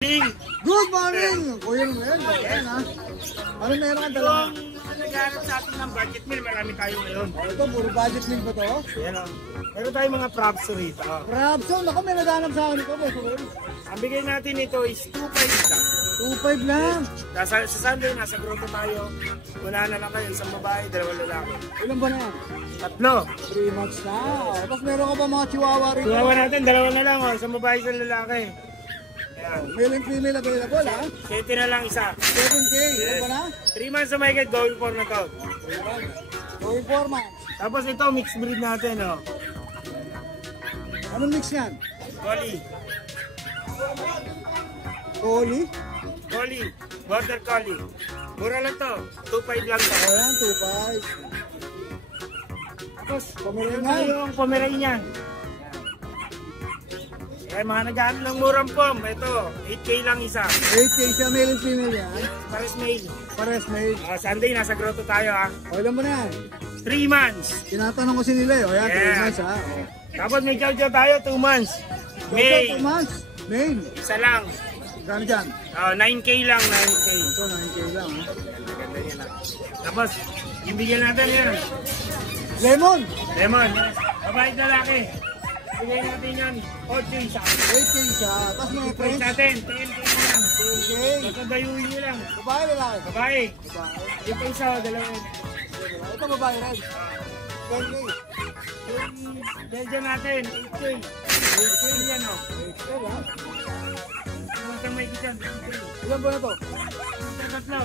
Good morning! Kuya Noel, yan ha. Ano meron kang dala? Naghahanap sa atin ng budget meal, marami tayo ngayon. Ito, puro budget meal ba to? Yan o. Meron tayong mga props rito. Crab, so naku, may naghahanap sa akin ito, boss. Ang bigay natin ito is 2.5 isa. 2.5 lang. Sa Sunday, nasa grotto tayo. Una na lang kayo, isang babae, dalawang lalaki. Ilan ba na yan? 3. 3 months na. Tapos meron ka ba mga chihuahua rito? Tuwawa natin, dalawa na lang o. Isang babae, isang lalaki. Yan. Male and female available ha? 7 na lang isa. 7K, ilan ba na? 3 months na may get going for na to. Going 4 months. Tapos ito, mixed breed natin o. Anong mix yan? Collie. Collie? Collie. Border Collie. Mura lang to. 2.5 lang to. Ayan, 2.5. Tapos, Pomeranian. yung Pomeranian. Eh, mga naghahanap ng murang pom. Ito, 8K lang isa. 8K siya, male and female yan. Pares male. Pares male. Sunday, nasa grotto tayo ha. O, ilan ba na yan? 3 months. Tinatanong ko si nila eh. O yan, 3 Yeah. months ha. O. Tapos may chow tayo, 2 months. May. 2 May, months. Male. isa lang. Gano'n dyan? 9K lang, 9K. Ito, 9K lang ha. Ganda yan ha. Tapos, ibigyan natin yan. Lemon. Lemon, yes. Babae lalaki. Bigay natin yan, 8K isa. 8K siya. Tapos may Price French. natin, 10K na lang. 10K. Basta dayuhin nyo lang. Babae lalaki. Babae, Babae. ito isa, dalawa. Ito babae rin. 10K. Yung Belgian natin, 8K. 8K yan o. 8K ha. Basta may gitan, 8K. Ilan ba na to? Ito tatlo.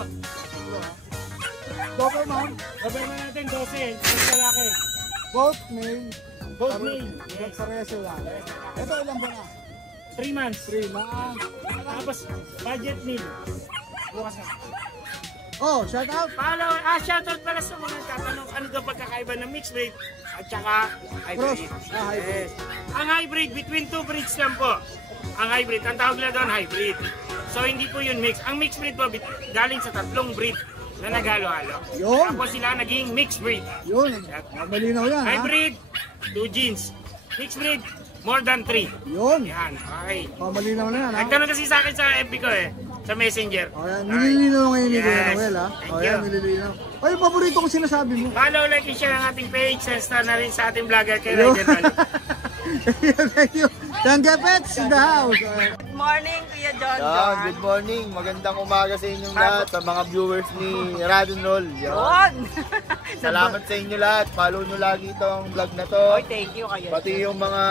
Double ma'am. Babae na natin, 12. Basta lalaki. Both male. Both male. Yes. Sa reso lang. Ito ilan ba na? 3 months. 3 months. Tapos, budget meal. Bukas na. Oh, shout out. Shoutout pala sa mga tatanong ano daw pagkakaiba ng mixed breed at saka Cross. hybrid. Hybrid. Yes. Ang hybrid, between 2 breeds lang po. Ang hybrid, ang tawag nila doon hybrid. So hindi po yun mix. Ang mixed breed po, galing sa 3 breed na naghalo-halo. Yun. Tapos sila naging mixed breed. Yun. Malinaw yan ha. Hybrid, 2 genes. Mixed breed, more than 3. Yun. Yan, okay. Malinaw na yan ha. Nagtanong kasi sa akin sa FB ko sa Messenger. O yan, nililinaw ngayon ni Kuya Yes. Noel ha. Thank O yan, you. nililinaw. Ay, yung paborito ko sinasabi mo. Follow, like, and share ang ating page. And star na rin sa ating vlogger kay Yo. Ryder Valley. Thank you. Tangga Pets in the house. Good morning, Kuya John Yan, John. good morning. Magandang umaga sa inyong lahat, sa mga viewers ni Radonol. Yun! Salamat sa inyo lahat. Follow nyo lagi itong vlog na to. Oy, thank you kayo. Pati yung mga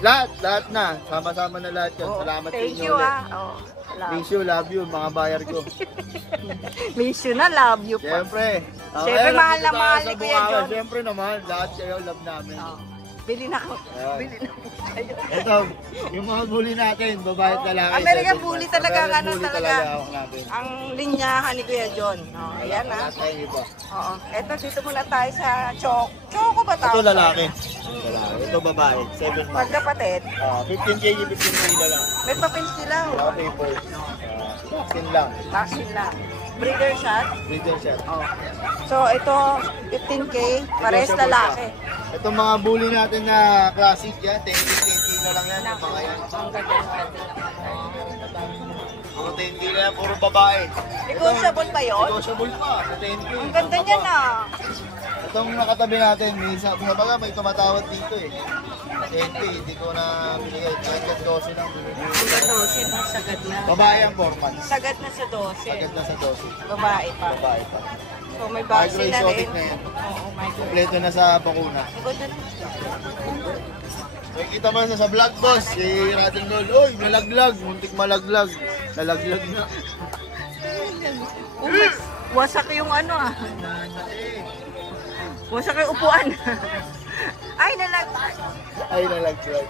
lahat na. Sama-sama na lahat yan. Oh, Salamat sa thank inyo you ulit. Oh, Miss you, love you, mga bayar ko. Miss you na, love you po. Siyempre. Siyempre, mahal na mahal ni sa Kuya Bukawi. John. Siyempre naman, lahat kayo love namin. Oh, bili na ako. Ayan. Bili na ako kayo. Ito, yung mga bully natin, babae at lalaki. American Seven bully months. talaga, American ano bully talaga. hawak natin. Ang linyahan ni Kuya John. Oh, ayan ha. Lahat tayo iba. Oo. Eto, dito muna tayo sa Choco. Choco ba tawag? Ito lalaki. Lalaki. Ito babae, 7 months. Magkapatid. 15 kg, 15 kg lang. May papel sila. Mga paper. Vaccine lang. Vaccine lang. Breeder shot. Breeder shot. So, ito, 15K. Pares Negotiable lalaki. pa. Itong mga bully natin na classic yan, 10 kg na lang yan. Yung mga yan. Ang ganda. Puro 10 kg na yan, puro babae. Negotiable ba yun? Negotiable pa, sa 10 kg. Ang ganda niya na. Itong nakatabi natin, sa baga may tumatawad dito eh. 10 kg, hindi ko na binigay. Kahit 12 lang binigay. Ang 12 na, sagad na. Babae ang 4 months. Sagad na sa 12. Agad na sa 12. Babae pa. Babae pa. So, may vaccine na Agro-exotic rin. na yan. Oo, may Kompleto na sa bakuna. Ang ganda na. Nakikita mo sa vlog boss, si Radonol, oy, nalaglag, muntik malaglag. Nalaglag na. Wasak yung ano ah. Wasak yung upuan. Ay, nalag. Ay, nalaglag.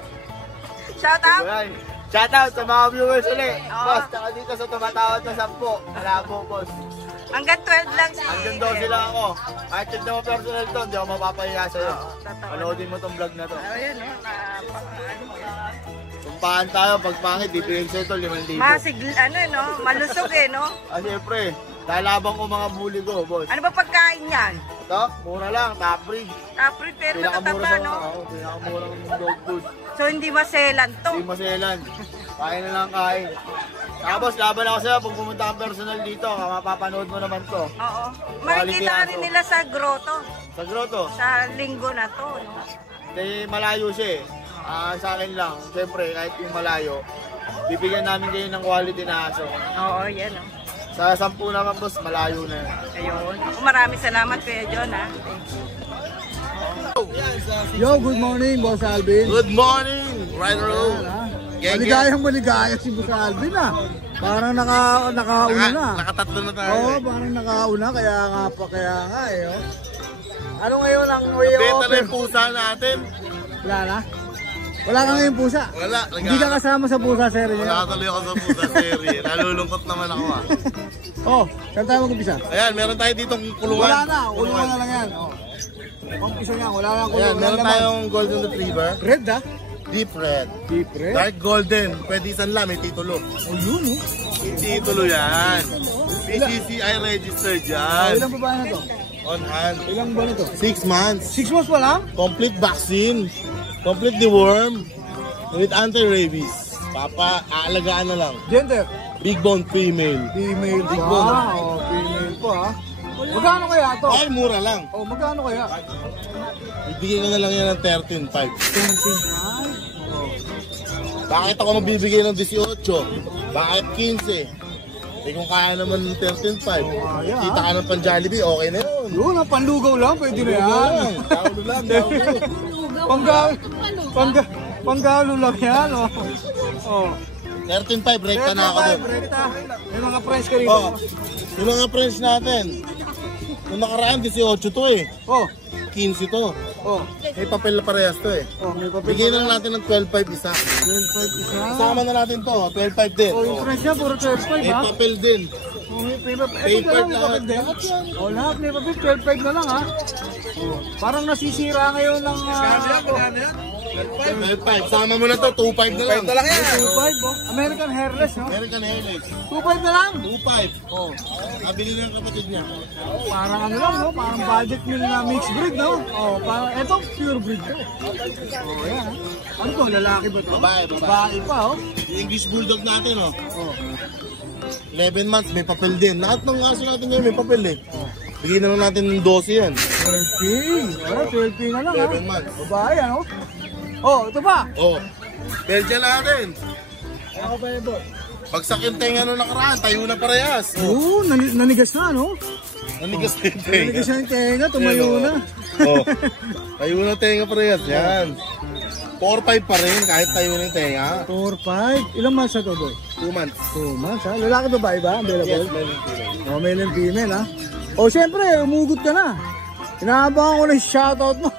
Shout out. Ayan. Shoutout sa mga viewers ulit. Oo. Boss, tsaka dito sa tumatawad na 10. Malabo, boss. Hanggang 12 lang si... Hanggang 12 lang ako. Kahit check na mo personal to, hindi ako mapapahiya sa'yo. Totoo. Panoodin mo tong vlog na to. Ayan eh. Tumpahan tayo, pag pangit, bibigyan sa'yo ito 5,000. Masigl, ano no? Malusog eh, no? Ah, siyempre, lalabang ko mga bully ko, boss. Ano ba pagkain yan? Ito, mura lang, top breed. Tapos pero Pinakamura matataba, sa no? pinakakamurang dog food. So hindi maselan to. Hindi maselan. Kain na lang kain. Tapos laban ako sa'yo pag pumunta ka personal dito, mapapanood mo naman to. Oo. Makikita rin nila sa grotto. Sa grotto. Sa linggo na to. No? Kasi malayo siya eh. Sa akin lang, siyempre kahit yung malayo, bibigyan namin kayo ng quality na aso. Oo, yan o. Sa 10 naman boss, malayo na yun. Ayun. Maraming salamat Kuya John ha. Yo, good morning, Boss Alvin. Good morning, Rider O. Maligayang si Boss Alvin ah. Parang nakauna na. Nakatatlo na tayo. Oo, parang nakauna, kaya nga eh. Oh. Ano ngayon ang way Benta na offer? yung pusa natin. Wala na? Wala ka ngayong pusa? Wala. Hindi ka kasama sa pusa series niya? Wala tuloy ako sa pusa series. Nalulungkot naman ako ah. Oh, saan tayo mag-umpisa? Ayan, meron tayo ditong kulungan. Wala na, kulungan na lang yan. Oh. Umpisa niya, wala na kulungan. Ayan, meron tayong golden retriever. Red ah? Deep red. Deep red? Dark golden. Pwede isan lang, may titulo. Oh, yun oh. Titulo yan. PCCI registered Oh, yan. ilang babae na to? On hand. Ilang buwan na to? 6 months. 6 months pa lang? Complete vaccine. Complete deworm. With anti-rabies. Aalagaan na lang. Gender? Big bone female. Female Big pa. bone. Oh, female pa ah. Magkano kaya to? Ay, mura lang. Oh, magkano kaya? Ibigay ko na lang yan ng 13.5. 25. Bakit ako magbibigay ng 18? Bakit 15? Eh kung kaya naman ng 13.5, yeah. kita ka ng pan-Jollibee, okay na yun. Yun, ang panlugaw lang, pwede na yan. Tawlo lang. Panggalo lang yan, oh. Oh. 13.5, rekta na ako doon. Rekta. May mga price ka rito. Oh, yung mga friends natin, nung nakaraan 18 to eh. Oh. 15 to. Oh. May papel na parehas to eh. Oh, may papel. Bigyan na lang natin ng 12.5 isa. 12.5 isa. Kasama na natin to, 12.5 din. Oh, yung price niya, puro 12.5 May ha? papel din. Oh, may paper. Paper Ito na lang, may lahat. papel din. Oh, lahat may papel, 12.5 na lang ha? Oh. Parang nasisira ngayon ng... 12.5. Sama mo na to, 2.5 na lang. 2.5 oh. American hairless no? American Airlines. 2.5 na lang? 2.5. Oh. Kabili ng kapatid niya. Parang ano lang, no? Parang budget meal na mixed breed, no? Oh, parang ito, pure breed to. Oh, yan. Ano to? Lalaki ba to? Babae. Babae pa, oh. Yung English Bulldog natin, oh. Oh. 11 months, may papel din. Lahat ng aso natin ngayon may papel eh. Bigyan na lang natin ng 12 yan. 12K. Oh, 12K na lang, 11 ha? months. Babae, ano? Oh, ito pa. Oh. Belgian natin. Ako pa yun, boy. Bagsak yung tenga nung nakaraan, tayo na parehas. Oh. Oo, nanigas na, no? Nanigas na yung tenga. Nanigas na yung tenga, tumayo na. Oh. Tayo na tenga parehas. Yan. 4-5 pa rin kahit tayo na yung tenga. 4-5. Ilang months na to, boy? 2 months. 2 months, ha? Lalaki babae ba? Available? Yes, male and female. Oh, male and female, ha? Oh, syempre, umugot ka na. Inaabangan ko na yung shoutout mo.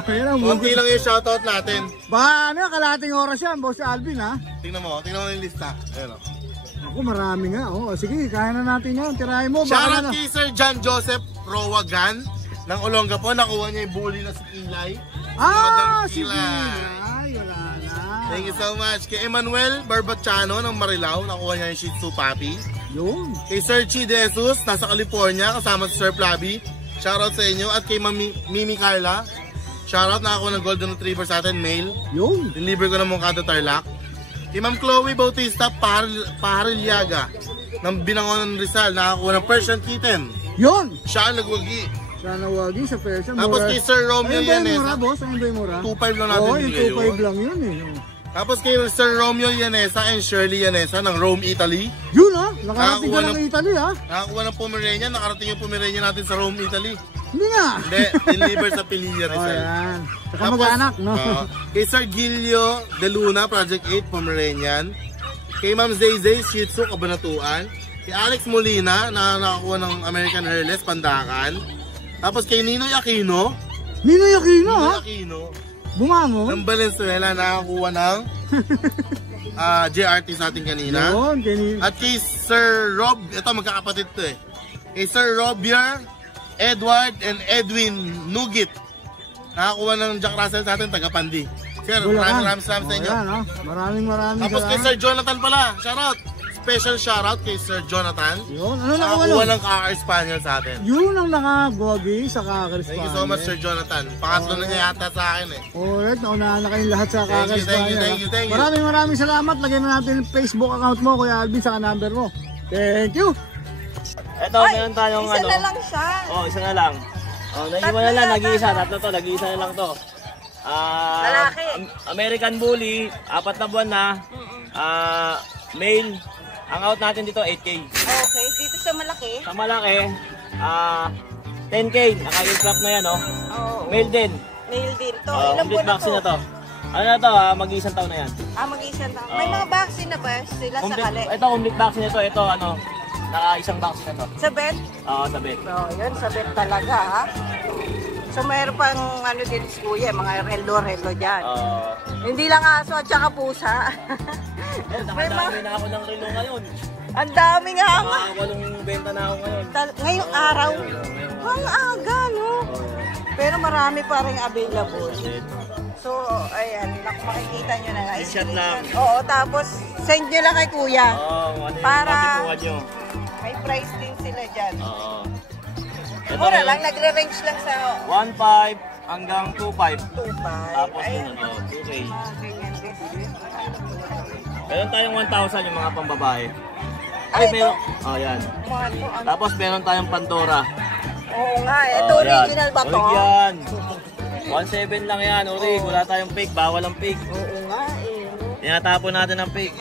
Okay na, Konti lang yung shoutout natin. Ba, ano, kalating oras yan, Boss Alvin, ha? Tingnan mo yung lista. Ayan o. Ako, marami nga. Oh, sige, kaya na natin yan. Tirahin mo. Shoutout kay Sir John Joseph Rowagan ng Olongapo. Nakuha niya yung bully na si Kilay. Ah, Madam sige. Kilay. Ay, wala na. Thank you so much. Kay Emmanuel Barbachano ng Marilao. Nakuha niya yung Shih Tzu Puppy. Yun. Kay Sir Chi De Jesus, nasa California, kasama si Sir Flavi. Shoutout sa inyo. At kay Mimi Carla. Shoutout, nakakuha ng Golden Retriever sa atin, male. Yun. Deliver ko ng Moncada Tarlac. Kay Ma'am Chloe Bautista Paharilyaga ng Binangonan Rizal, nakakuha ng Persian Kitten. Yun. Siya ang nagwagi. Sana wagi sa Persian. Tapos mura. kay Sir Romeo Ayun ba yung mura, Yanesa. boss? Ayun ba yung mura? 2.5 lang natin Oo, bigay yung 2.5 yun. lang yun eh. Tapos kay Sir Romeo Yanesa and Shirley Yanesa ng Rome, Italy. Yun ha, nakarating ka Nakakuha ng Italy ha. Nakakuha ng Pomeranian, nakarating yung Pomeranian natin sa Rome, Italy. Hindi nga. Hindi, deliver sa Pililla Oh, Rizal. yan. Saka mag-anak, no? Kay Sir Gilio De Luna, Project 8, Pomeranian. Kay Ma'am Zayzay, Shih Tzu, Kabanatuan. Kay Alex Molina, na nakakuha ng American Hairless, Pandakan. Tapos kay Ninoy Aquino. Ninoy Aquino ha? Ninoy Aquino. Bumangon. Ng Valenzuela, nakakuha ng JRT sa atin kanina. Yun, ganyan. At kay Sir Rob, ito magkakapatid to eh. Kay Sir Robier, Edward, and Edwin Nugit. Nakakuha ng Jack Russell sa atin, taga-Pandi. Sir, maraming salamat sa inyo. Maraming Tapos kay Sir Jonathan pala, shoutout. special shoutout kay Sir Jonathan. Yun, ano na Nakakuha ng Cocker Spaniel sa atin. Yun ang nakagogi sa Cocker Thank you so much, Sir Jonathan. Pangatlo na niya yata sa akin eh. Alright, naunahan na kayong lahat sa Thank Cocker you, Spaniel. thank you. Maraming salamat. Lagyan na natin yung Facebook account mo, Kuya Alvin, saka number mo. Thank you. Ito, meron tayong isa na lang siya. Oh, isa na lang. Oh, naiwan na lang, nag-iisa. Tatlo to, nag-iisa na lang to. Lalaki. American Bully, 4 na buwan na. Male. Ang out natin dito, 8K. Okay, dito sa malaki. Sa malaki, 10K. Naka-ear strap na yan, oh. Oo. Male din. Male din to. Ilang Complete buwan na to? vaccine na to. Ano na to, mag-iisang taon na yan. Mag-isa na. May mga vaccine na ba sila sa kali? Ito, complete vaccine na to. Ito, ano, naka-isang vaccine na to. Sa bed? Oo, sa bed. Oh, yun, sa bed talaga, ha? So, mayroon pang ano din si Kuya, mga relo dyan. Hindi lang aso at saka pusa. Nakadami na ako ng relo ngayon. Ang dami nga nga. Walong benta na ako ngayon. Ngayong araw, ang aga, no? Pero marami pa rin available. So, ayan, makikita nyo na nga. Shot lang. Oo, tapos send nyo lang kay Kuya. Oo, Para- patipuan nyo. May price din sila dyan. Oo. Ito Mura ngayon, lang, nagre-range lang sa 1.5 hanggang 2.5. 2.5. Tapos Ayan. yun, 2K. Mga ganyan din. Meron tayong 1,000 yung mga pambabae. Ay, ito. meron. Oh, yan. Mga to, ano? Tapos meron tayong Pandora. Oo nga, ito Oh, yan. original ba to? Yan. 1.7 lang yan, Uri. Wala tayong fake, bawal ang fake. Oo nga, eh. Tinatapon natin ang fake.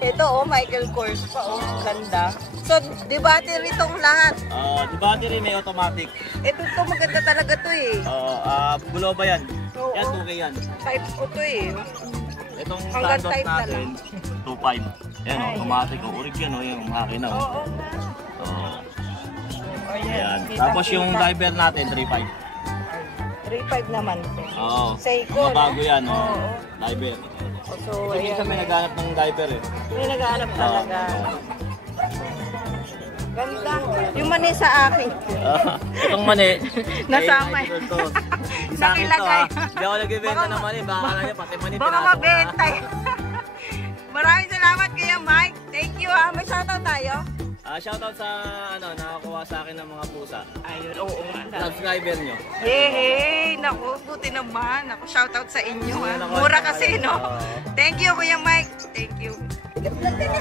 Ito, oh, Michael Kors pa, oh, ganda. So, di battery itong lahat. Di battery, may automatic. Ito, maganda talaga to eh. Buloba yan. Oo. Yan, 2K yan. Type ko to eh. Itong Hanggang standard type na natin, 2.5. Yan, automatic. Urig yan, yung makina. Oo nga. Yan. Tapos yung diver natin, 3.5. 3.5 naman to. Oo. Seiko, Mga bago yan, Oo. diver. So, Kasi minsan may ayan. naghanap ng diver eh. May naghahanap talaga. Ganda. Yung mani sa akin. Itong mani. Nasama. Sa akin to Nakilagay. Hindi ako nagbibenta ng mani. Baka kala niya, pati mani Baka pinasok ko na. mabenta. Maraming salamat Kuya Mike. Thank you ha. May shoutout tayo. Shoutout sa nakakuha sa akin ng mga pusa. Ayun, oo nga. Subscriber nyo. Hey, naku, buti naman. Naku, shoutout sa inyo ha. Mura kasi, no? Thank you, Kuya Mike. Thank you.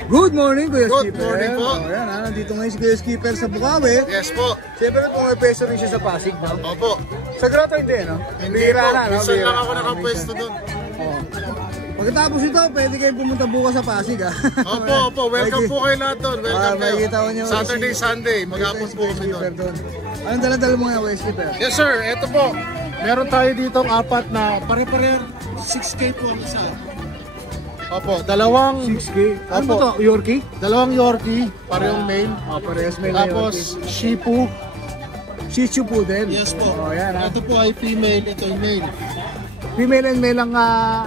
Good morning, Kuya Good Skipper. morning po. Ayan, nandito ngayon si Kuya Skipper sa Bukawi. Yes po. Siyempre po may peso rin siya sa Pasig, no? Opo. Sa Grotto hindi, no? Hindi Bihira po. na, no? Minsan Bihira. lang ako nakapwesto doon. Oo. Pagkatapos ito, pwede kayo pumunta bukas sa Pasig, ha? Opo. Welcome po kayo lahat doon. Welcome kayo. makikita ko niyo. Saturday, Sunday. Mag-apos po kami Skipper doon. doon. Anong dala-dala mo nga, Kuya Skipper? Yes sir, eto po. Meron tayo dito apat na pare-parer 6K po ang isa. Opo, dalawang 6K. Ano Opo. ba to? Yorkie? dalawang Yorkie, parehong male. Parehas may na Tapos Yorkie. Shih Tzu. Shih Tzu Poodle. Yes po. Oh, yan, ha? Ito po ay female, ito ay male. Female and male ang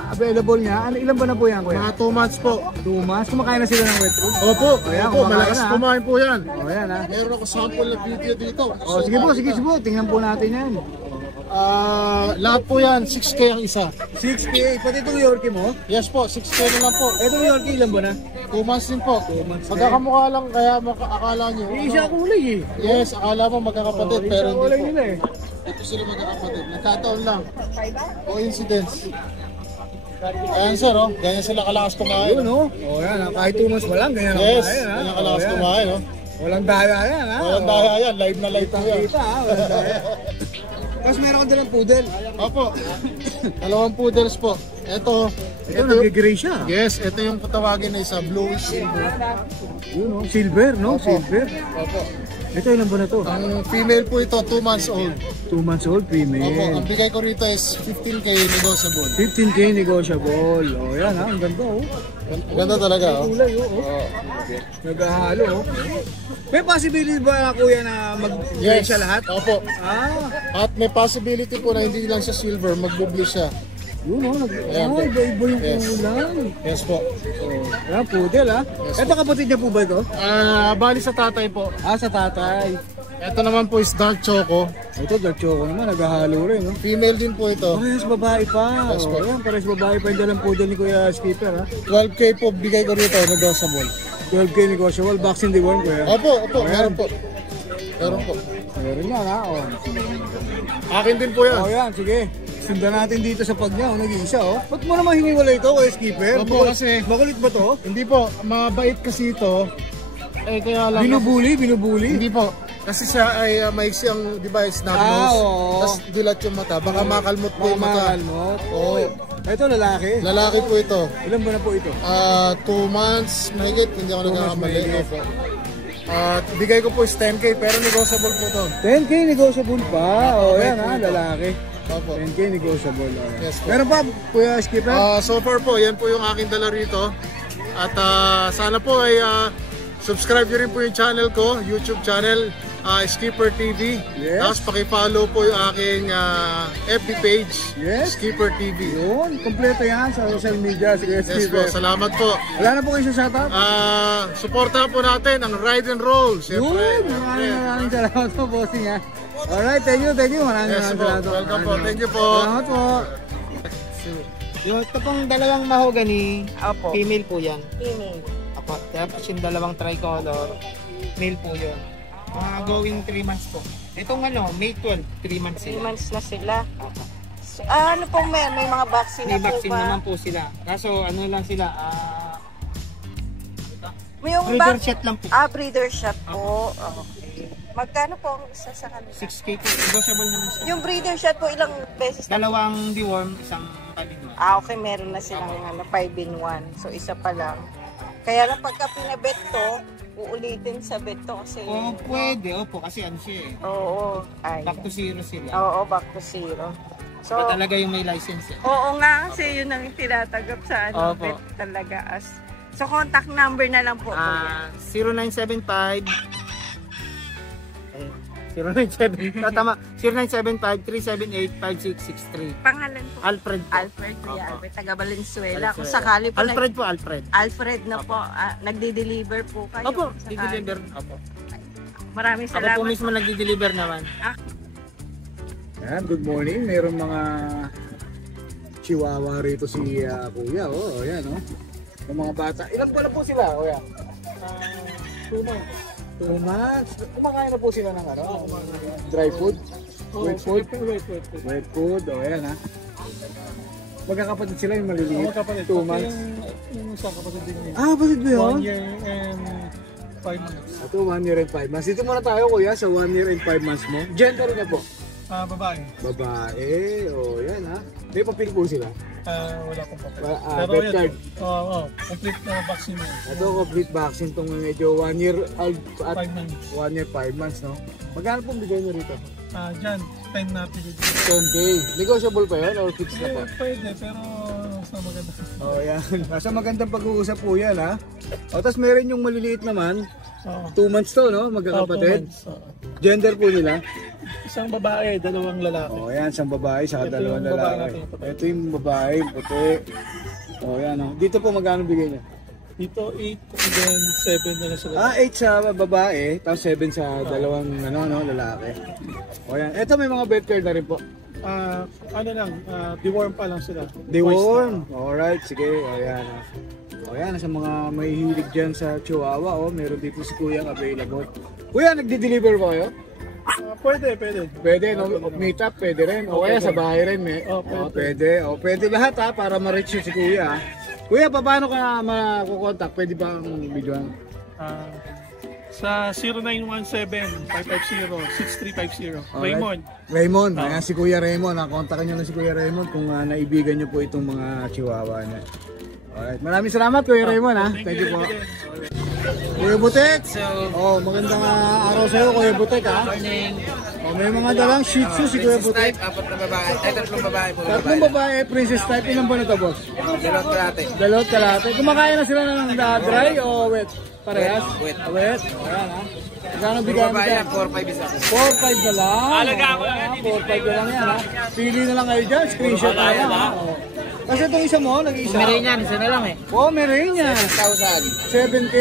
available niya. Ano, ilan ba na po yan, Kuya? Mga 2 months po. 2 months. Kumakain na sila ng wet food. Opo, Ayan, opo, kumakain malakas na, ha? kumain po yan. O, yan, ha? Meron ako sample na video dito. O, sige po. Tingnan po natin yan. Lahat po yan, 6K ang isa. 6K. Pati itong Yorkie mo. Yes po, 6K na lang po. Itong Yorkie, ilan ba na? 2 months din po. 2 months. Magkakamukha lang kaya akala nyo. Isa kulay eh. Yes, akala mo magkakapatid pero Isa kulay hindi nila po. eh. Ito sila magkakapatid. Nagkataon lang. Coincidence. Ayan sir, oh. Ganyan sila kalakas kumain. Yun, no? O, yan, ha? Kahit 2 months pa lang, ganyan ang Yes, kumain, ha? ganyan kalakas O, yan. kumain, oh. Walang daya yan, ha? Walang daya yan, live na live po yan. Kita, ha? Walang daya. Tapos meron ko din ng poodle. Opo, 2 poodles po. Ito Nag-gray siya. yes, ito yung tawagin na isa, bluish silver. Yun, no? Silver, no? Silver. Opo. Ito, ilan ba na to? Ang female po ito, 2 months old. 2 months old, Opo, female. ang bigay ko rito is 15K negotiable. 15K negotiable. O, yan, ha? Ang ganda, oh. Ganda talaga, oh. Kulay, oh. Naghahalo, oh. May possibility ba, Kuya, na mag-gray siya lahat? Opo. Ah, At may possibility po na hindi lang siya silver, mag-blue siya. yun, oh. Ayan, po. Iba-iba yung Yes. kulay. Yes po. Yan, poodle, ha? Yes, Ito kapatid niya po ba ito? Bali sa tatay po. Sa tatay. Ito naman po is dark choco. Ito, dark choco naman, naghahalo rin, no? Female din po ito. Parehas babae pa. Yes, po. Yan, parehas babae pa yung dalang poodle ni Kuya Skipper, ha? 12K po bigay ko rito, negotiable. 12K negotiable, vaccine deworm ko yan. Opo, meron po. Meron po. Meron yan ha, oh. Akin din po yan. Oh yan, sige. Sundan natin dito sa pag niya, nag-iisa oh. Ba't mo naman hiniwalay ito, kuya skipper? Opo, kasi makulit ba to? hindi po, mabait kasi ito. Eh kaya lang Binubuli? hindi po. Kasi siya ay maiksi ang device snub nose. Oo. Tapos dilat yung mata. Baka makalmot po yung mata. Makalmot. Oo. Ito lalaki. Lalaki po ito. Ilan ba na po ito? 2 months, mahigit. Hindi ako 2 months nagkakamali. mahigit. Opo. Bigay ko po is 10K pero negotiable po to. 10K negotiable pa. Oh, yan ha, lalaki. Opo. 10K negotiable. Oh, yan. Yes po. Meron pa, kuya skipper? So far po, yan po yung aking dala rito. At sana po ay subscribe nyo rin po yung channel ko, YouTube channel, Skipper TV. Yes. Tapos pakipollow po yung aking FB page, Yes. Skipper TV. Yun, kompleto yan sa social media. Sige, Yes po, skipper. salamat po. Wala na po kayo sa shoutout? Supportahan po natin ang Ride and Roll. Yun, Siyempre. maraming salamat po, bossing ha. Alright, thank you. Maraming Yes po, salamat. welcome po. Thank you po. Salamat po. Yung ito pong dalawang mahogany, Opo. female po yan. Female. Apo, tapos yung dalawang tricolor, male po yun. Going 3 months po. Itong May 12, 3 months 3 sila. months na sila. So, ano pong may mga vaccine May na po vaccine ba? naman po sila. Kaso ano lang sila, May yung breeder shot lang po. breeder shot po. Okay. Magkano po ang isa sa kanila? 6K po, negotiable naman siya. Yung breeder shot po ilang beses na? Dalawang deworm, isang kalima. Okay, meron na silang 5 in 1. So, isa pa lang. Kaya lang pagka pinabet to, uulitin sa bet to kasi... O pwede, opo, kasi ano siya eh. Oo. Ay. Back to zero sila. Oo, back to zero. So, Iba talaga yung may license eh. oo nga kasi yun ang tinatagap sa ano, Opo. bet talaga as... So, contact number na lang po. 0975 tama, 0975-378-5663. Pangalan po. Alfred po. Alfred, Kuya Opo. Alfred, taga Valenzuela. Kung Valenzuela. sakali po, Alfred po, Alfred. Alfred na po, nagdi-deliver po kayo. Opo, Sakali. di-deliver. Opo. Maraming Ako salamat. po mismo nagdi-deliver naman. Yan, good morning. Mayroong mga chihuahua rito si kuya. Oh, yan oh. Yung mga bata. Ilang pa na po sila, kuya? 2 months. 2 months. Kumakain na po sila ng ano? Dry food? Wet food? Wet food. Oh, yan ha. Magkakapatid sila yung maliliit. 2 months. Yung isang kapatid din niya. Kapatid ba yun? 1 year and 5 months. Ito, 1 year and 5 months. Dito muna tayo kuya sa 1 year and 5 months mo. Gender na po. Babae. Babae. Oh, yan ha. May papel po sila. Wala pong papel. Bet card. Complete na vaccine yan. Ito, complete vaccine tong medyo 1 year old at 5 months. 1 year 5 months, no? Magkano pong bigay nyo rito? Dyan, 10 natin. 10K. Negotiable pa yun or fixed na po? Pwede, pero sa maganda. Oh, yan. Nasa magandang pag-uusap po yan, ha? O, tapos meron yung maliliit naman. 2 months to, no? Magkakapatid. Gender po nila. Isang babae, 2 lalaki. Oh, yan. Isang babae, saka Ito 2 yung babae lalaki. natin. Ito yung babae, puti. Oh, yan, no? Dito po magkano bigay niya? Dito 8 and then 7 na lang sila. 8 sa babae, tapos 7 sa dalawang lalaki. O yan. Ito may mga bed card na rin po. Deworm pa lang sila. Deworm. Alright, sige. O yan. O yan, sa mga may hilig dyan sa Chihuahua, meron dito si Kuya available. Kuya, nagdi-deliver ba kayo? Pwede. Pwede, no? Meet up, pwede rin. O kaya sa bahay rin, pwede. O pwede lahat ha, para ma-reach yun si Kuya. Kuya, paano ka makukontak? Pwede ba ang videoan? Sa 0917-550-6350. Alright. Raymond. Raymond, ayan si Kuya Raymond. Kontakin nyo na si Kuya Raymond kung naibigan nyo po itong mga Chihuahua niya. Alright, maraming salamat Kuya Raymond ha. Thank you po. Kuya Butek. Magandang araw sa'yo Kuya Butek ha. May mga dalang Shih Tzu si Kuya Butek. Tatlong babae po. Tatlong babae, princess type. Ilan ba na ito boss? Dalawat kalate. Kumakain na sila ng dry o wet? Parehas? Wet. Wet. Ayan ha. Magkano bigyan mo dyan? 4-5 isa. 4-5 na lang. Alaga ko yan. 4-5 na lang yan ha. Pili na lang kayo dyan. Screenshot na yan ha. Kasi itong isa mo, nag-iisa. Meron yan, isa na lang eh. Oh, meron yan. 1,000. 7K.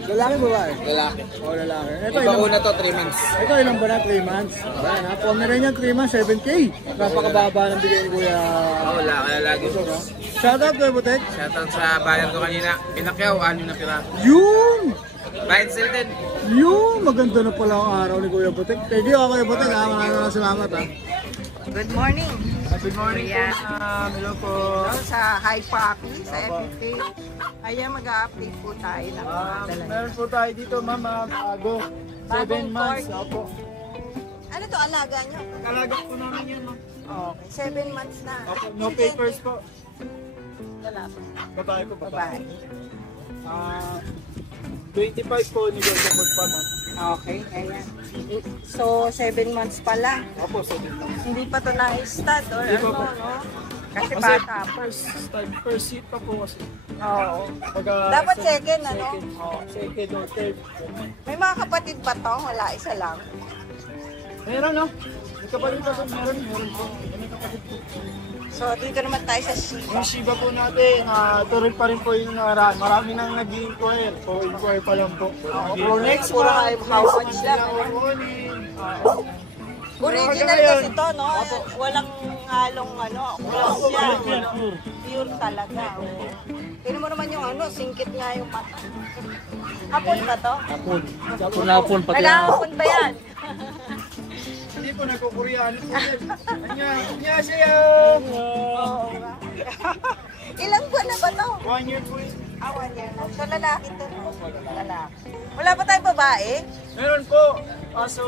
Lalaki babae? Lalaki. O lalaki. Ito Yung bakuna to, 3 months. Ito ilang ba na? 3 months. Ayan ha. Pomeranian 3 months, 7K. Napakababa ng bigay ni Kuya. Wala, kaya lagi. Shoutout Kuya Butek. Shoutout sa bayan ko kanina. Pinakyaw, 6 na piraso. Yun! Bayad sila din. Yun! Maganda na pala ang araw ni Kuya Butek. Thank you Kuya Butek ha. Maraming salamat ha. Good morning. Good morning Ayan. po. Hello po. Hello sa Hi Papi, sa FBK. Ayan, mag-update po tayo ng mga dala. Meron po tayo dito, ma'am, bago. 7 months. corgi. Opo. Ano to, alaga nyo? Kalaga po namin yan, ma'am. Okay, 7 months na. Opo. No papers po. Lalaki. Babae po, babae. Babae. 25 po, negotiable pa, ma'am. Okay, ayan. So, 7 months pa lang. Opo, 7 months. Hindi pa to na-stud or Hindi pa ano, po. no? Kasi Kasi bata pa. first seat pa po kasi. Oo. Pagka, Dapat second, ano? Second or third. May mga kapatid ba to? Wala, isa lang. Meron, no? May kapatid pa po, meron po. May kapatid po. So, dito naman tayo sa Shiba. Yung Shiba po natin, tuloy pa rin po yung marami nang nag-inquire. So, inquire pa lang po. Pro next, puro how much lang. Original kasi to, no? Walang halong ano, cross yan. Pure talaga. Tignan mo naman yung ano, singkit nga yung mata. Hapon ba to? Hapon, Nag-ahapon ba yan? Hindi po, nagkukuryano po yan. Anya siya! Oo nga. Ilang buwan na ba to? 1 year po yun. 1 year na. So, lalaki to. Lalaki. Wala pa tayong babae? Meron po. Kaso,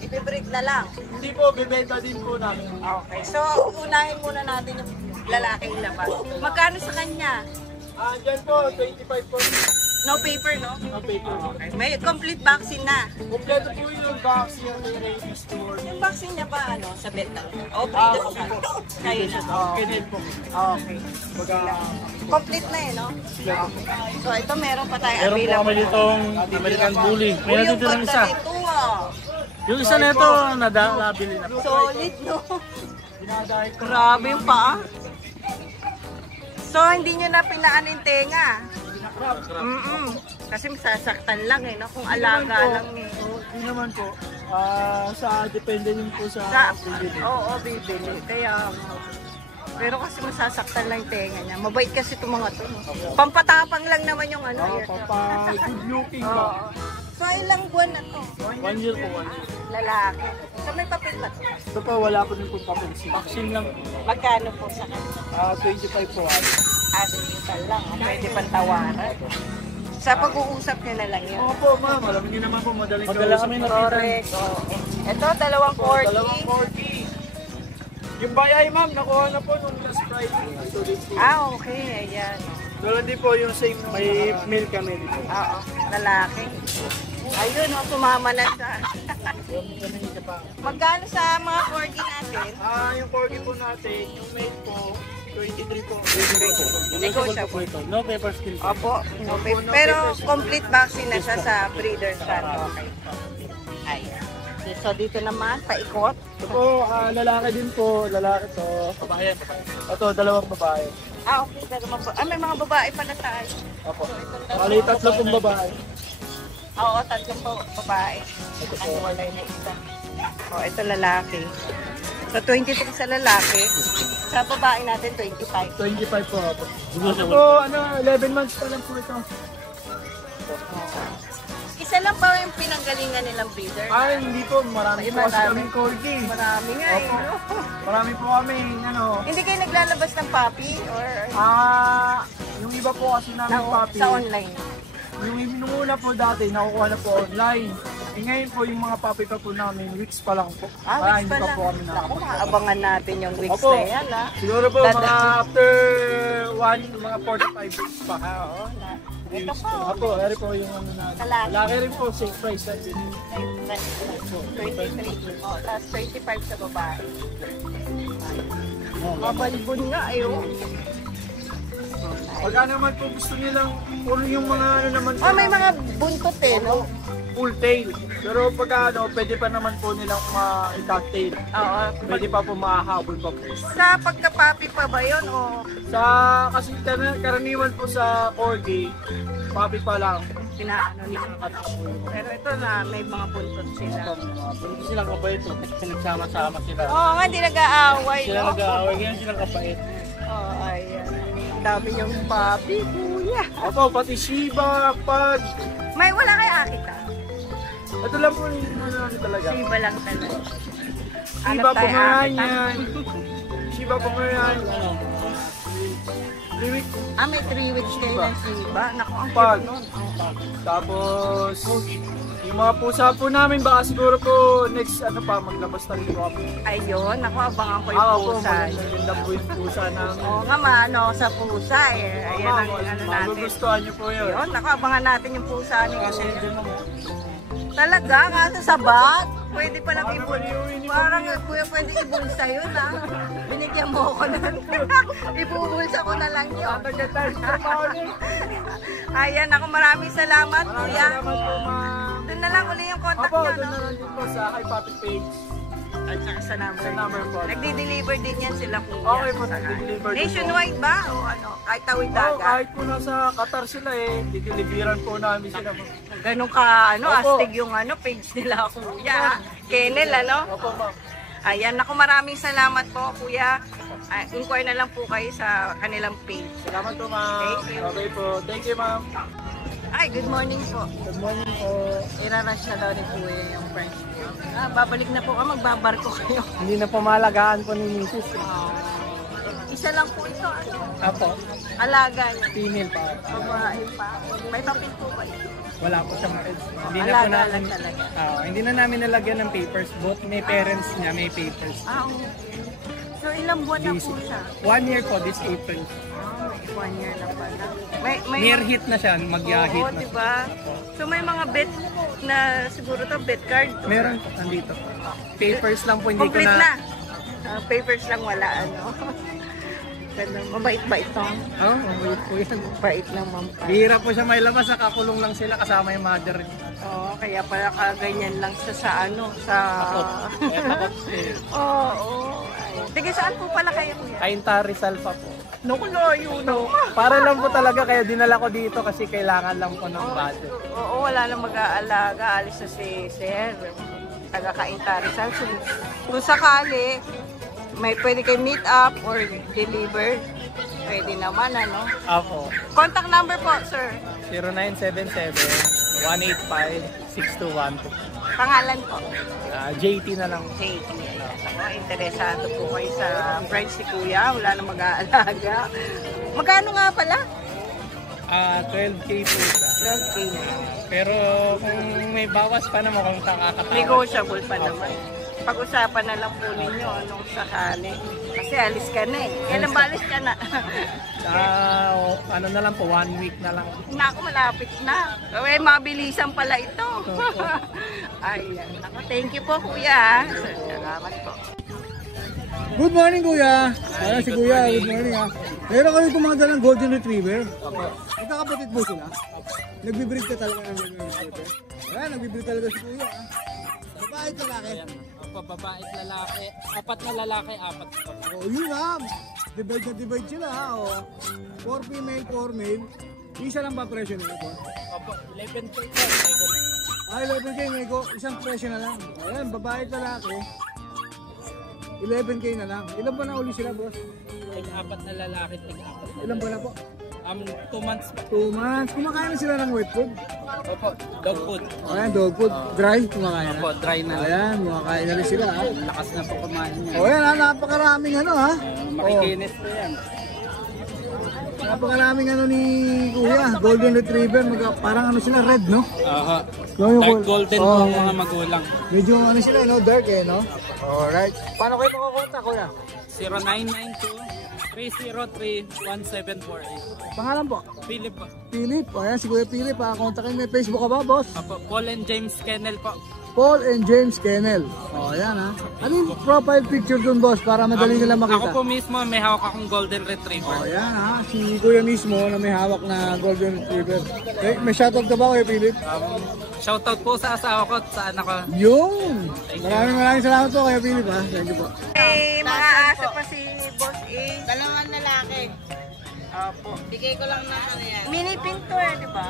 Ibe-break na lang. hindi po, bibenta din po namin. Okay. So, unahin muna natin yung lalaking labas. Magkano sa kanya? Dyan po, 25 po. No paper, no? Ang paper. Okay. May complete vaccine na. Kompleto po yung vaccine, may rabies tour. Yung vaccine niya ba, ano, sa vet na? O, breeder siya? Kayo na. Kinin po. Okay. Baga, Complete na eh, no? So, ito meron pa tayo Meron po available. kami ditong American Bully. May Uy, yung nandito lang ganda isa. nito, ah. Yung isa na ito, nabili na po. Solid, no? Grabe yung paa. So, hindi nyo na pinaan yung tenga. Kasi masasaktan lang eh, no? Kung alaga lang eh. hindi naman po. Depende din po sa bibili. Oo, bibili. Kaya, pero kasi masasaktan lang yung tenga niya. Mabait kasi itong mga to. Pampatapang lang naman yung ano. Yan. Good looking ba? Oo. So, ilang buwan na to? 1 year po, 1 year. Lalaki. So, may papel ba to? Ito po, wala po din po papel. Vaccine lang. Magkano po sa kanya? 25 po. Hospital lang. Pwede pang tawaran. Sa pag-uusap niya na lang yun. Opo, ma'am. Alam niyo naman po, madaling Madala kami na Correct. Oo. Ito, dalawang corgi. Dalawang 40. Yung bayay, ma'am, nakuha na po nung last Friday. Okay. Ayan. Doon din po yung same, may milk kami dito. Oo. Lalaki. Ayun, sumama na siya. Magkano sa mga corgi natin? Yung corgi po natin, yung male po, 23 po. Negotiable po ito. No paper skill. Opo. No paper. Pero complete vaccine na siya sa breeder's stand. Okay. Ayan. So dito naman, paikot. Ito po, lalaki din po. Lalaki to. Babae. Ito, dalawang babae. Okay. May mga babae pala tayo. Opo. Bali, tatlo pong babae. Oo, tatlong babae. Ano wala na isa. Ito lalaki. So 23 sa lalaki. Sa babae natin 25. 25 po. Opo. Ito, 11 months pa lang po ito. Isa lang ba yung pinanggalingan nilang breeder? Hindi po. Marami po kasi kaming corgi. Marami nga eh. Opo. No? Marami po kami, Hindi kayo naglalabas ng puppy? Or yung iba po kasi namin papi. sa online? Yung una po dati, nakukuha na po online. Ngayon po, yung mga papi pa po namin, weeks pa lang po. Para Weeks hindi pa pa lang. po kami Naku, nakapag. maabangan natin yung weeks Opo. na yan, ha? Siguro po, mga after mga 45 weeks pa. Oo. Ito po. Opo, eri po yung na. Kalaki. Laki rin po, same price na din. 23. Tapos 25 sa babae. Mabalibon nga, ayun. Pagka naman po gusto nilang, puro yung mga naman po, May mga buntot eh, no? full tail. Pero pagka pwede pa naman po nilang i-cocktail. Oo. Pwede pa po mahahabol pa po. Sa pagka-puppy pa ba yun, o? Kasi karaniwan po sa corgi, papi pa lang. pinaano nila. Pero ito na, may mga buntot sila. Hindi silang kapait. Pinagsama-sama sila. Oo nga, hindi nag-aaway, Sila no? nag-aaway. Ganyan silang kapait. Oo, ayan. Ang dami yung papi, kuya. Opo, pati Shiba, Pug. May wala kay Akita. Ito lang po yung ano talaga. Iba lang talaga. Shiba Hanap tayo Pomeranian. Akita. Shiba Pomeranian. 3 weeks. May 3 weeks kayo ng Shiba. Naku, ang Pug. cute nun. Tapos, yung mga pusa po namin, baka siguro po next maglabas na rin po kami. Ayun, naku, abangan ko yung pusa. Maganda po yung pusa namin. Oo nga, maano sa pusa eh. Ayan ang ano natin. Magugustuhan niyo po yun. Ayun, naku, abangan natin yung pusa ni Kuya. Talaga, nga sa sabat. Pwede palang ibon. Parang kuya, pwede ibulsa yun ha. Binigyan mo ako nun. Ibubulsa ko na lang yun. Ayan, ako maraming salamat kuya. Salamat po, ma'am. Doon na lang uli yung contact Opo, niya, doon no? na lang din po sa kay Papi Page. At saka sa number. Sa number po. Nagdi-deliver din yan sila kuya. Okay po, nagdi-deliver din po. Nationwide ba? O ano? Kahit tawid Oh, dagat? kahit po nasa Qatar sila dideliveran po namin sila. Ganun ka, ano, Opo. astig yung ano, page nila kuya. Kennel, ano? Opo, ma'am. Ayan, ako maraming salamat po kuya. Inquire na lang po kayo sa kanilang page. Salamat po, ma'am. Thank you. Okay po. Thank you, ma'am. Ay, good morning po. Good morning po. Irarush na daw ni kuya yung French po. Babalik na po ka, magbabarko kayo. Hindi na pamalagaan po ni Mrs. Isa lang po ito, ano? Apo, Alaga niya. female pa. Babae pa. May papel po ba ito? Wala po siyang pets. Hindi na po Alaga namin, lang talaga. hindi na namin nalagyan ng papers. Both may parents niya, may papers. Okay. So, ilang buwan na po siya? 1 year po this April. 1 year na pala. May Near hit na siya, mag-hit Oo, na. diba? So, may mga bet na siguro to, bet card. Meron po, nandito. Papers lang po, hindi ko Complete na. Papers lang wala, ano. Ganun, mabait ba ito? Oh, wait po yan. Bait lang, ma'am. Bihira po siya may labas, nakakulong lang sila kasama yung mother. Oo, kaya pala kaganyan lang siya sa ano, sa... Oo. Tiga saan po pala kayo, kuya? Kainta Rizal pa po. Naku, layo no. Para lang po talaga, kaya dinala ko dito kasi kailangan lang po ng budget. Oo, wala nang mag-aalaga. Alis na si Sir. Taga-Kainta Rizal. So, kung sakali, may pwede kayo meet up or deliver. Pwede naman, ano. Ako, Contact number po, sir. 0977-185-6212. Pangalan po. JT na lang. JT. Interesado po kayo sa French si Kuya. Wala nang mag-aalaga. Magkano nga pala? 12K po siya. 12K na. Pero kung may bawas pa naman kung kakakatawa. Negotiable pa naman. Pag-usapan na lang po ninyo anong sakali. Kasi alis ka na eh. Kailan ba alis ka na? Ano na lang po, 1 week na lang. Naku, malapit na. Eh, mabilisan pala ito. Ayan. Naku, thank you po, kuya. Salamat po. Good morning, kuya. Ayan si kuya, good morning ha. Meron ka rin kumanda ng Golden Retriever. Nagkakapatid po sila. Nagbe-breed ka talaga ng Golden Retriever. Ayan, nagbe-breed talaga si kuya ha. Babae at lalaki. Babae at lalaki. 4 na lalaki, 4 na babae. O yun ha. Divide na divide sila ha. O. 4 female, 4 male. Isa lang ba presyo nila po? 11K po. 11K nego. Isang presyo na lang. Ayan, babae at lalaki. 11K na lang. Ilan ba na uli sila, boss? 4 na lalaki, 4 Ilan ba na po? 2 months pa. 2 months. Kumakain na sila ng wet food. Opo, dog food. Ayan, dog food. Dry, kumakain na. Opo, dry na. Ayan, kumakain na rin sila ha. Lakas na po kumain niya. O yan ha, napakaraming ano ha. Makikinis po yan. Napakaraming ano ni Kuya. Golden Retriever. Parang ano sila, red no? Aha. Yung Dark golden po oh, ang mga magulang. medyo ano sila, no? Dark eh, no? Alright. Paano kayo makakontak, Kuya? 0992-303-1748. Pangalan po? Philip po. Philip. O yan, si Kuya Philip ha. Kontakin may Facebook ka ba, boss? Opo, Paul and James Kennel po. Paul and James Kennel. O yan ha. Ano yung profile picture dun, boss? Para madali nila makita. Ako po mismo, may hawak akong golden retriever. O yan ha. Si Kuya mismo na may hawak na Golden Retriever. Okay, may shoutout ka ba, Kuya Philip? Shoutout po sa asawa ko at sa anak ko. Yung! Maraming salamat po, Kuya Philip ha. Thank you po. Eh, mga aso pa si Boss A. Dalawang lalaki. Opo. Bigay ko lang na ano yan. Mini pinto eh, di ba?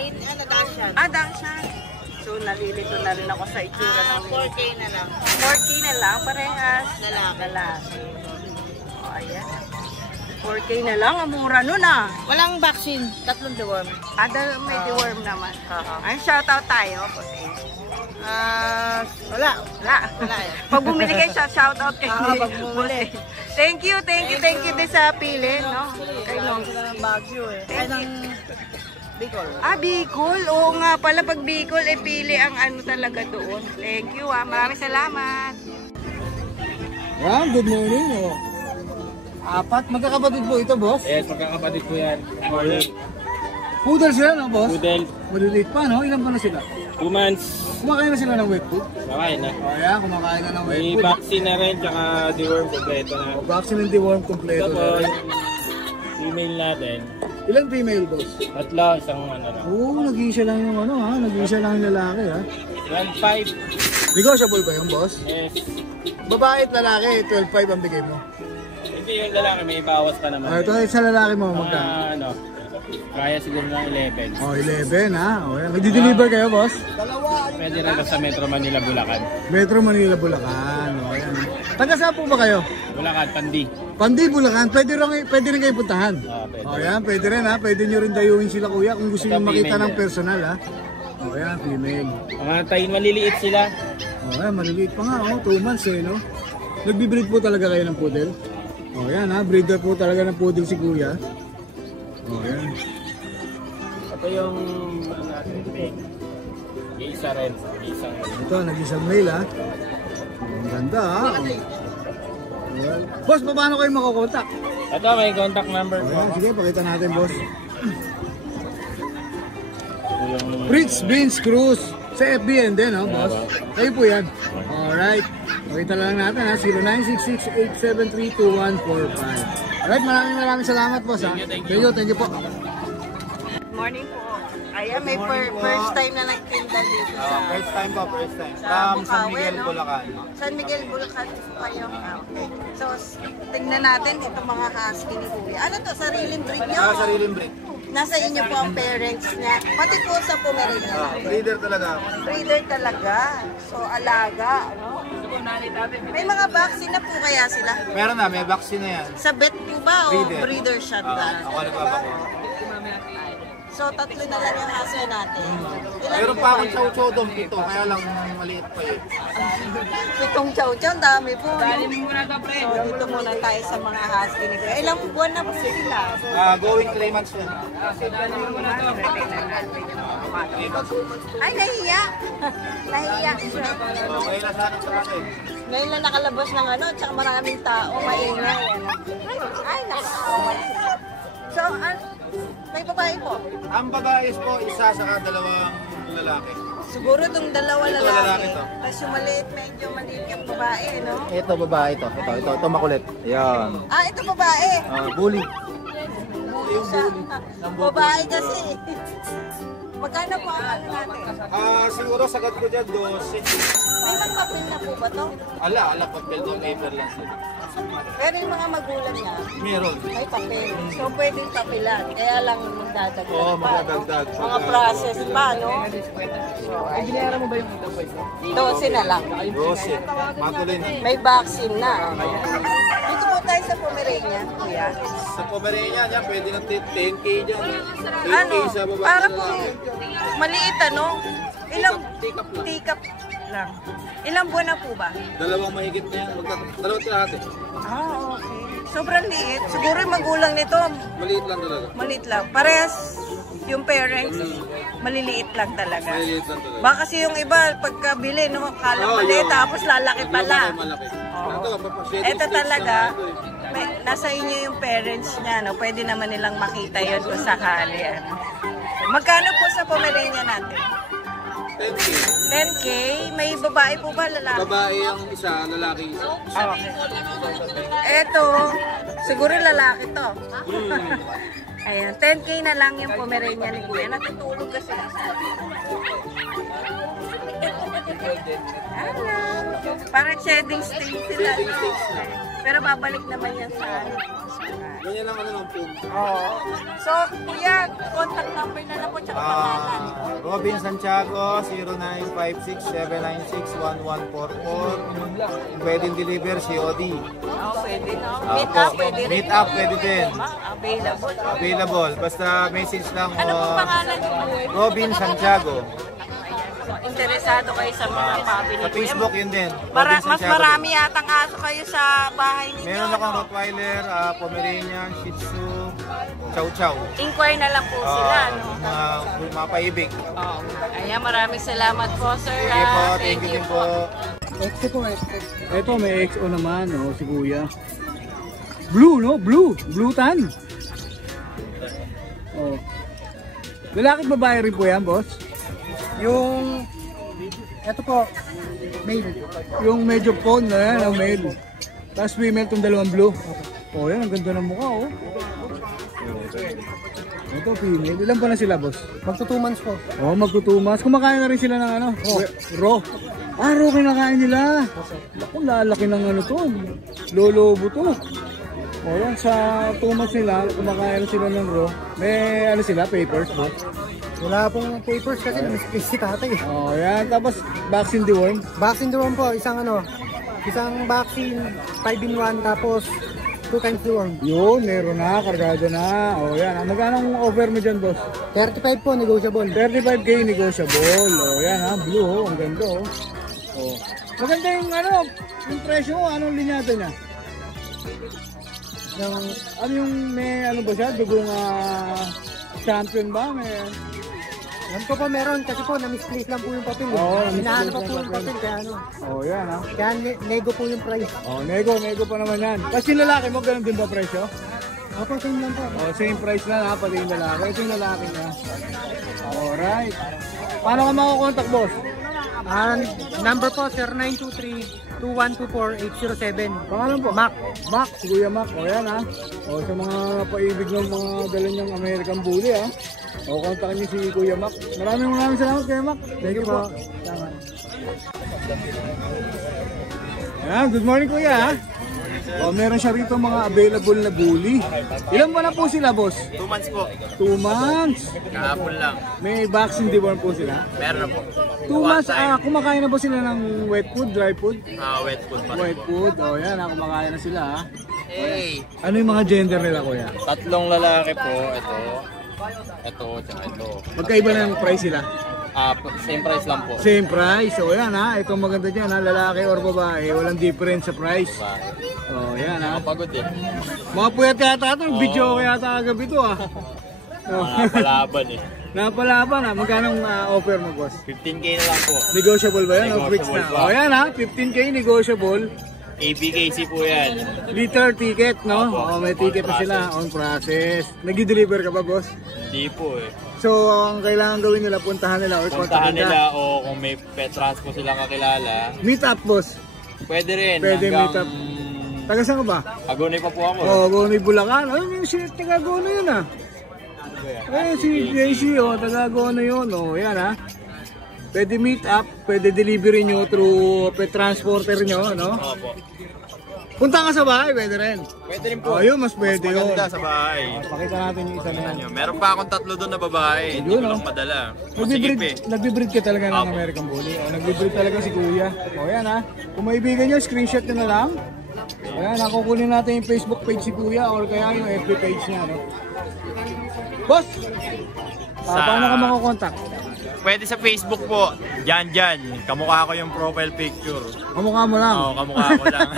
Dashan. Dashan. So, nalilito na rin ako sa itsura ng 4K na lang. 4K na lang, parehas. Lalaki. O, ayan. 4K na lang, ang mura nun ah. Walang vaccine, 3 deworm. May deworm naman. Ay, shoutout tayo. Wala. Pag bumili kayo, shoutout kayo. Pag bumili. Thank you din sa pili, no? Kay Long. Baguio eh. Ay, ng Bicol. Bicol. Oo nga pala, pag Bicol, pili ang ano talaga doon. Thank you maraming salamat. Wow, good morning. Oh. 4, magkakapatid po ito, boss? Yes, magkakapatid po yan. Morning. Poodle sila, no, boss? Poodle. Maliliit pa, no? Ilan pa na sila? 2 months. Kumakain na sila ng wet food? Kakain na. Ayan, kumakain na ng wet May food. vaccine na rin, tsaka deworm kompleto na. Vaccine and deworm kompleto na Tapos, rin. female natin. Ilang female, boss? 3, isang ano lang. Oo, nag-iisa lang yung ano, ha? Nag-iisa lang yung lalaki, ha? 1.5. Negotiable ba yung boss? Yes. Babae at lalaki, 12.5 ang bigay mo. Hindi yung lalaki, may bawas pa naman. Ito sa lalaki mo, Mga magkano? kaya siguro ng 11. 11, ha? Okay. Magdi-deliver kayo, boss? Pwede rin sa Metro Manila, Bulacan. Metro Manila, Bulacan. Okay. Taga saan po ba kayo? Bulacan, Pandi. Pandi, Bulacan. Pwede rin kayo puntahan. Pwede. O yan, pwede rin ha. Pwede nyo rin dayuhin sila kuya kung gusto nyo Ito, makita female ng yan. personal ha. O yan, female. Mga tayin maliliit sila. O yan, maliliit pa nga. 2 months eh, no? Nagbi-breed po talaga kayo ng poodle? O yan ha, breeder po talaga ng poodle si kuya. O yan. Ito yung isa rin. Isang Ito, nag-isang male ha. Ang ganda ha. Well, boss, paano kayo makukontak? Ito, may contact number O po. yan, sige, pakita natin boss. Ito yung Fritz Beans Cruz. Sa FBN din, no, boss? Kayo po yan. Alright. Pakita lang natin, ha? 0966-873-2145. Alright, maraming salamat, boss, ha? Thank you po. Good morning po. Ayan, may first time na nagtinda dito sa... First time. From San Miguel, Bulacan. San Miguel, Bulacan po kayo. Okay. So, tingnan natin dito mga husky ni Kuya. Ano to? Sariling breed nyo? Sariling breed. Nasa inyo po ang parents niya. Pati po sa Pomeranian. Breeder talaga. Breeder talaga. So, alaga. Ano? May mga vaccine na po kaya sila? Meron na, may vaccine na yan. Sa vet po ba o Breeder. breeder shot na? Ako nagbabako. So, 3 na lang yung aso natin. Meron pa akong chow-chow doon, ito, kaya lang maliit pa yun. Pitong chow-chow, dami po. So, dito muna tayo sa mga husky ni Kuya. Ilang buwan na po sila? Going 3 months na. Ay, nahiya. Nahiya siya. Okay na sana sa akin. Ngayon lang nakalabas ng ano, tsaka maraming tao, maingay. Ano. Ay, nakakawa siya. So, may babae po? Ang babae po, isa sa 2 lalaki. Siguro itong 2 lalaki. lalaki to. Tapos yung maliit, medyo maliit yung babae, no? Ito, babae ito. Ito makulit. Ayan. Ito babae. Bully. Siya. Babae kasi. Magkano po ang ano natin? Siguro sagad ko dyan, 12. May mga papel na po ba to? Ala, papel doon, paper lang sila. Pero yung mga magulang niya, Meron. may papel. So pwedeng papilan. Kaya lang magdadagdag Oo, pa. magdadagdag. No? Mga process pa, no? So, ay, mo ba yung ito? 12 na lang. 12. Matulin. May vaccine na. Dito po tayo sa Pomeranian, kuya. Sa Pomeranian, yan, pwede ng 10K dyan. 8K Ano? sa babae. Para po maliit, ano? Ilang tikap lang. Ilang buwan na po ba? 2 mahigit na yan. 2 kalahati. Okay. Sobrang liit. Siguro yung magulang nito, Maliit lang talaga. maliit lang. Parehas yung parents, maliliit lang talaga. Maliit lang talaga. Baka kasi yung iba, pagkabili, no, kala maliit, yun. tapos lalaki pala. Malaki. Ito talaga, nasa inyo yung parents niya, no? Pwede naman nilang makita yun kung sakali. Ano. Magkano po sa Pomeranian natin? 10K. 10K? May babae po ba, lalaki? Babae ang isa, lalaki isa. Okay. Eto, siguro lalaki to. Ayan, 10K na lang yung Pomeranian ni Kuya. Natutulog kasi. Hello. Parang shedding stage sila. Shedding stage na. Pero babalik naman yan sa ano. Ganyan lang ng pin. Oo. So, kuya, contact number na lang po tsaka pangalan. Robin Santiago, 0956-796-1144. Pwedeng deliver COD. Pwede no? Meet up, pwede rin. Meet up, pwede din. Available. Available. Basta message lang. Ano pong pangalan niyo? Robin Santiago. Interesado kayo sa mga pamilya. Sa Facebook yun din. Mas Santiago. marami yatang aso kayo sa bahay ninyo. Meron akong Rottweiler, Pomeranian, Shih Tzu, Chow Chow. Inquire na lang po sila, no? Mga paibig. Ayan, maraming salamat po, sir. Okay po, thank you din po. XO po, XO. Ito, may XO naman, no, si Kuya. Blue, no? Blue. Blue tan. Oh. Lalaki babae rin po yan, boss? Yung, eto po, male. Yung medyo phone na yan, ang male. Tapos female itong dalawang blue. Oh, yan, ang ganda ng mukha, oh. Ito, female. Ilan pa na sila, boss? Magto 2 months po. Oh, magto 2 months. Kumakain na rin sila ng ano? Raw. Raw kinakain nila. Naku, lalaki ng ano to. Lolobo to. Oh, yan, sa 2 months nila, kumakain sila ng raw. May ano sila, papers, boss? Wala pong papers kasi miss si tatay. Oh, yan. Tapos, vaccine deworm. Vaccine deworm po, isang vaccine 5-in-1 tapos 2 times deworm. Yun, meron na, kargado na. Oh, yan. Magkano ang offer mo dyan, boss? 35 po, negotiable. 35K negotiable. Oh, yan ha. Blue, oh. Ang ganda, oh. Oh. Maganda yung ano, yung presyo mo. Anong linyado niya? Ano yung may ano ba siya? Dugong champion ba? May... Yan po pa meron kasi po na-misplace lang po yung papel. Hinahanap pa po yung papel kaya ano. Oh, yan ha. Kaya nego po yung price. Oh, nego pa naman yan. Kasi yung lalaki mo, ganun din ba presyo? Opo, same lang po. Oh, same price lang ha, pati yung lalaki. Ito yung lalaki niya. Alright. Paano ka makakontakt, boss? Number po, sir, 923-2124-807. Pangalan po? Mac. Mac, si Kuya Mac. O yan ha. O sa mga paibig ng mga dala niyang American Bully ha. O kontakin niyo si Kuya Mac. Maraming salamat Kuya Mac. Thank you po. Ayan, good morning Kuya ha. O meron siya rito mga available na bully. Ilan ba na po sila, boss? 2 months po. 2 months. Kahapon lang. May vaccine deworm po sila? Meron na po. 2 months, kumakain na po sila ng wet food, dry food? Wet food pa. Wet food, o yan, kumakain na sila ha. Hey! Ano yung mga gender nila, Kuya? 3 lalaki po. Ito, tsaka ito. Magkaiba na ng price sila? Same price lang po. Same price, o yan ha. Itong maganda dyan ha, lalaki or babae, walang difference sa price. O yan ha. Pagod eh. Mga puyat yata ito, video ko yata kagabi ito ha. Palaban eh. Napalaban ha, magkano offer mo, boss? 15K na lang po. Negotiable ba yan? O fixed na? Negotiable pa. O yan ha, 15K negotiable. ABKC po yan. Liter ticket, no? Opo. O may ticket na sila, on process. Nag-deliver ka ba, boss? Hindi po eh. So, ang kailangan gawin nila, puntahan nila or Puntahan kontakin ka. nila o kung may pet transpo silang kakilala. Meet up, boss. Pwede rin. Pwede meet up. Taga saan ka ba? Agunay pa po ako. Oh, Gonay Bulacan. Ay, yung si taga Gonay yun ah. Ay, si JC, oh, taga Gonay yun. Oh, yan ah. Pwede meet up, pwede delivery nyo through pet transporter nyo, no? Opo. Punta ka sa bahay, pwede rin. Pwede rin po. Oh, yun, mas pwede yun. Maganda sa bahay. Pakita natin yung isa na yan. Meron pa akong 3 doon na babae. Hindi ko lang madala. Nagbe-breed ka talaga ng American Bully. Oh, nagbe-breed talaga si Kuya. O yan ha. Kung maibigan nyo, screenshot nyo na lang. Ayan, nakukunin natin yung Facebook page si Kuya or kaya yung FB page niya. No? Boss! Paano ka makakontakt? Pwede sa Facebook po. Jan. Kamukha ko yung profile picture. Kamukha mo lang? Oo, kamukha ko lang.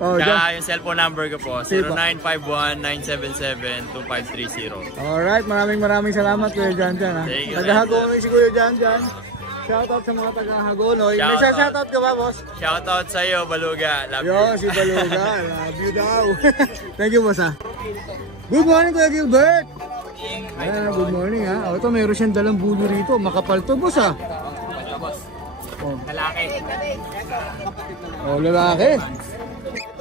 Oh, Kaya yung cellphone number ko po, 0951-977-2530. Alright, maraming salamat Kuya Jan. Thank you. Taga-Hagonoy si Kuya Jan. Shoutout sa mga taga-Hagonoy. May shoutout ka ba, boss? Shoutout sa iyo, Baluga. Love you. Yo, si Baluga. Love you daw. Thank you, boss ha. Good morning, Kuya Gilbert. Ayan, good morning ha. O, ito meron siyang dalang bulo rito. Makapal to, boss ha. Oh. Lalaki. Oh, lalaki.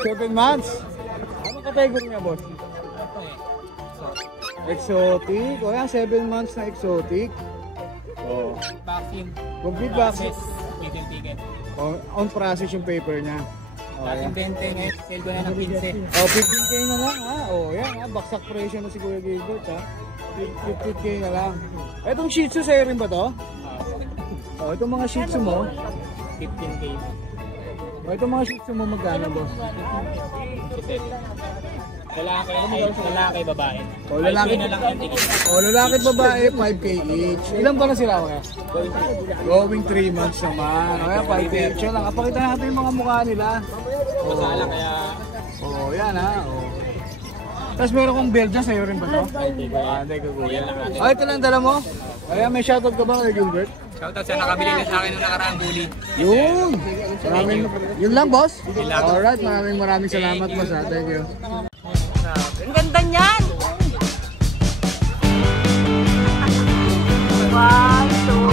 7 months. Ano category niya, boss? Exotic. O yan, 7 months na exotic. Oh. Vaccine. Complete vaccine. Within ticket. On process yung paper niya. Dating 20 ngayon, sale ko na ng 15. Oh, 15k na lang ha. Oh, yan ha. Baksak presyo na si Kuya Gilbert ha. 15k na lang. Etong Shih Tzu sa'yo rin ba to? Oh, itong mga Shih Tzu mo. 15k. Oh, itong mga Shih Tzu mo magkano boss? Lalaki, babae. Oh, lalaki na lang yung tigil. Oh, lalaki at babae, 5k each. Ilan ba na sila kaya? Going 3 months naman. Kaya 5k each lang. Kapakita natin yung mga mukha nila. Masala kaya Oh, yan ha. Oh. Tapos meron kong Belgian sa'yo rin ba to? Hindi ko kuya. Oh, ito lang dala mo? Kaya may shoutout ka ba kay Gilbert? shoutout sa nakabili na sa akin nung nakaraang bully. Yun! Yun lang boss? Alright, maraming salamat boss ha. Thank you. Ang ganda niyan! One, two.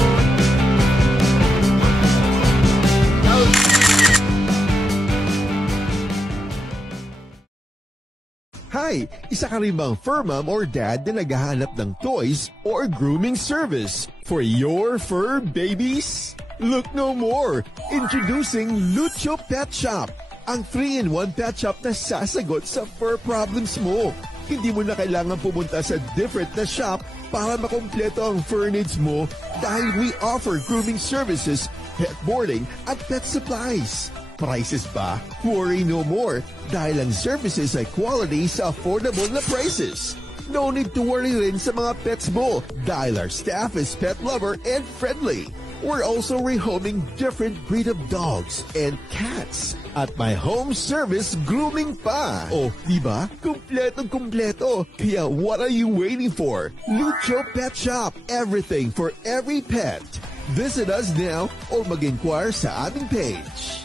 Hi! Isa ka rin bang fur mom or dad na naghahanap ng toys or grooming service for your fur babies? Look no more! Introducing Lucho Pet Shop, ang 3-in-1 pet shop na sasagot sa fur problems mo. Hindi mo na kailangan pumunta sa different na shop para makompleto ang fur needs mo dahil we offer grooming services, pet boarding at pet supplies. Prices ba? Worry no more dahil ang services ay quality sa affordable na prices. No need to worry rin sa mga pets mo dahil our staff is pet lover and friendly. We're also rehoming different breed of dogs and cats at my home service grooming pa. Oh, diba? Kumpletong-kumpleto. Kaya what are you waiting for? Lucho Pet Shop. Everything for every pet. Visit us now or mag-inquire sa aming page.